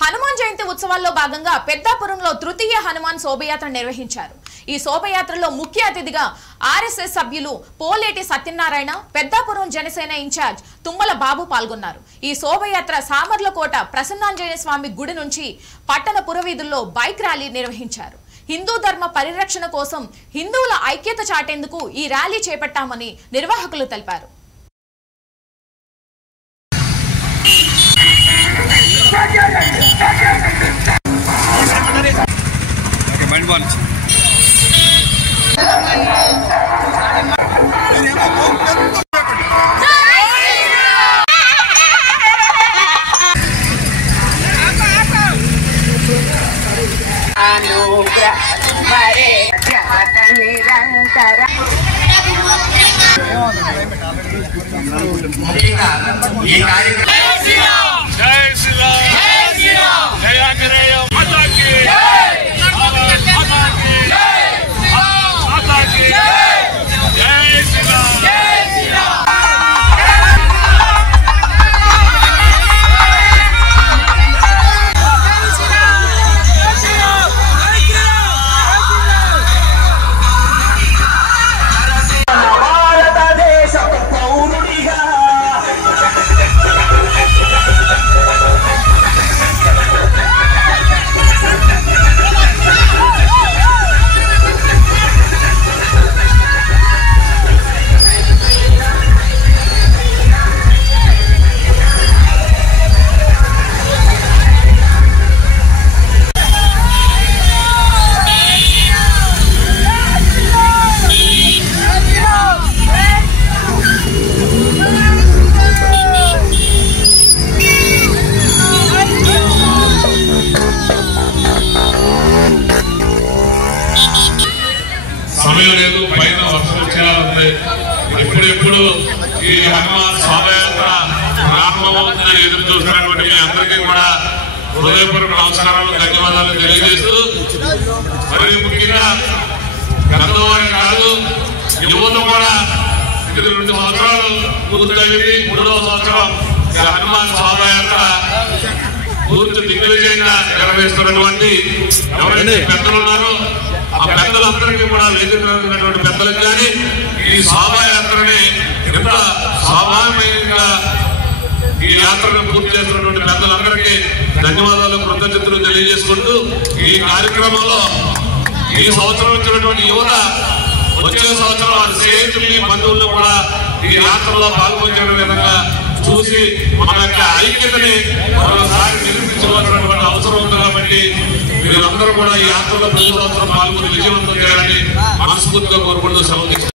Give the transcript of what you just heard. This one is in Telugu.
హనుమాన్ జయంతి ఉత్సవాల్లో భాగంగా పెద్దాపురంలో తృతీయ హనుమాన్ శోభయాత్ర నిర్వహించారు। ఈ శోభయాత్రలో ముఖ్య అతిథిగా ఆర్ఎస్ఎస్ సభ్యులు పోలేటి సత్యనారాయణ, పెద్దాపురం జనసేన ఇన్ఛార్జ్ తుమ్మల బాబు పాల్గొన్నారు। ఈ శోభయాత్ర సామర్లకోట ప్రసన్నాంజనేయ స్వామి గుడి నుంచి పట్టణ పురవీధుల్లో బైక్ ర్యాలీ నిర్వహించారు। హిందూ ధర్మ పరిరక్షణ కోసం హిందువుల ఐక్యత చాటేందుకు ఈ ర్యాలీ చేపట్టామని నిర్వాహకులు తెలిపారు। ఇప్పుడు ఈ హనుమాన్ శోభయాత్ర ప్రారంభమవుతుందని ఎదురు చూస్తున్నటువంటి మీ అందరికీ కూడా హృదయపూర్వక నమస్కారాలు, ధన్యవాదాలు తెలియజేస్తూ, మరి ముఖ్యంగా పెద్దవారి కాదు యువత కూడా 2 సంవత్సరాలు పూర్తయింది, 3వ సంవత్సరం హనుమాన్ శోభయాత్ర పూర్తి దిగ్విజయంగా నిర్వహిస్తున్నటువంటి ఎవరైతే పెద్దలు ఉన్నారో ఆ పెద్దలందరికీ కూడా వేదికటువంటి పెద్దలకు కానీ ఈ శోభాయాత్రని ఎంత స్వాభావికంగా ఈ యాత్రను పూర్తి చేస్తున్నటువంటి పెద్దలందరికీ ధన్యవాదాలు, కృతజ్ఞతలు తెలియజేసుకుంటూ ఈ కార్యక్రమంలో ఈ సంవత్సరం వచ్చినటువంటి యువత వచ్చే సంవత్సరం వారి స్నేహితుల్ని బంధువులను కూడా ఈ యాత్రలో పాల్గొనే విధంగా చూసి మన యొక్క ఐక్యతని మరోసారి నిరూపించవలసినటువంటి అవసరం ఉంది కాబట్టి మీరందరూ కూడా ఈ యాత్రలో ప్రతి సంవత్సరం పాల్గొని విజయవంతం చేయాలని మనస్ఫూర్తిగా కోరుకుంటూ సెలవు